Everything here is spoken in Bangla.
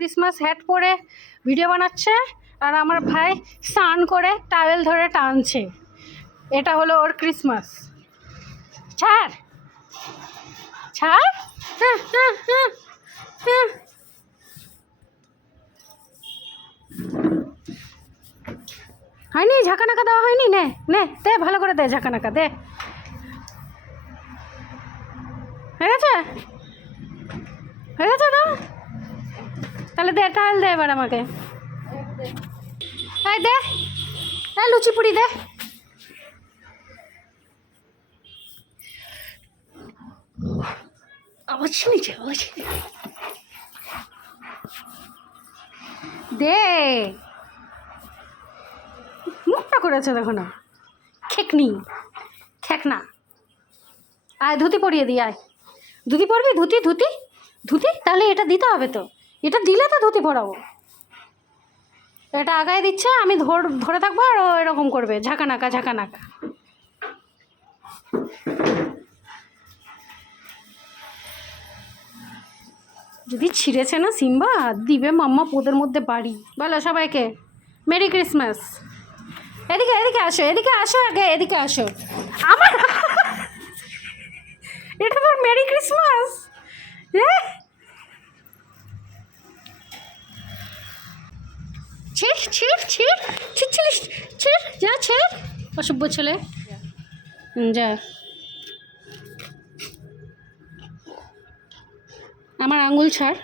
ক্রিসমাস হ্যাট পরে ভিডিও বানাচ্ছে আর আমার ভাই স্নান করে টাওয়েল ধরে টানছে। এটা হলো ওর ক্রিসমাস। ছাড় ছাড়। হয়নি, ঝাঁকানাকা দেওয়া হয়নি। নে নে দে, ভালো করে দে, ঝাঁকানাকা দে। হয়ে গেছে, হয়ে গেছে দাও। তাহলে দে, টাওয়েল দে এবার আমাকে। এই দে, এই লুচি পুরি দে। আওয়াজ শুনেছে, আওয়াজ দে। মুখটা করেছে দেখো না, খেকনি খেকনা। আয় ধুতি পরিয়ে দিই, আয়। ধুতি পরবি? ধুতি ধুতি ধুতি, তাহলে এটা দিতে হবে তো, এটা দিলে তো ধুতি পরাবো। এটা আগায় দিচ্ছে, আমি ধরে থাকবো আর ও এরকম করবে, ঝাঁকানাকা ঝাঁকানাকা। যদি ছিঁড়েছে না সিম্বা, দিবে মাম্মা পোদের মধ্যে বাড়ি। বলো সবাইকে মেরি ক্রিসমাস। এদিকে এদিকে আসো, এদিকে আসো, আগে এদিকে আসো। আমার এটা তোর মেরি ক্রিসমাস। ছিড় ছিড় ছিড় ছিড়ছিলিস, ছিড় যা, ছিড় অসভ্য ছেলে যা। আমার আঙুল ছাড়।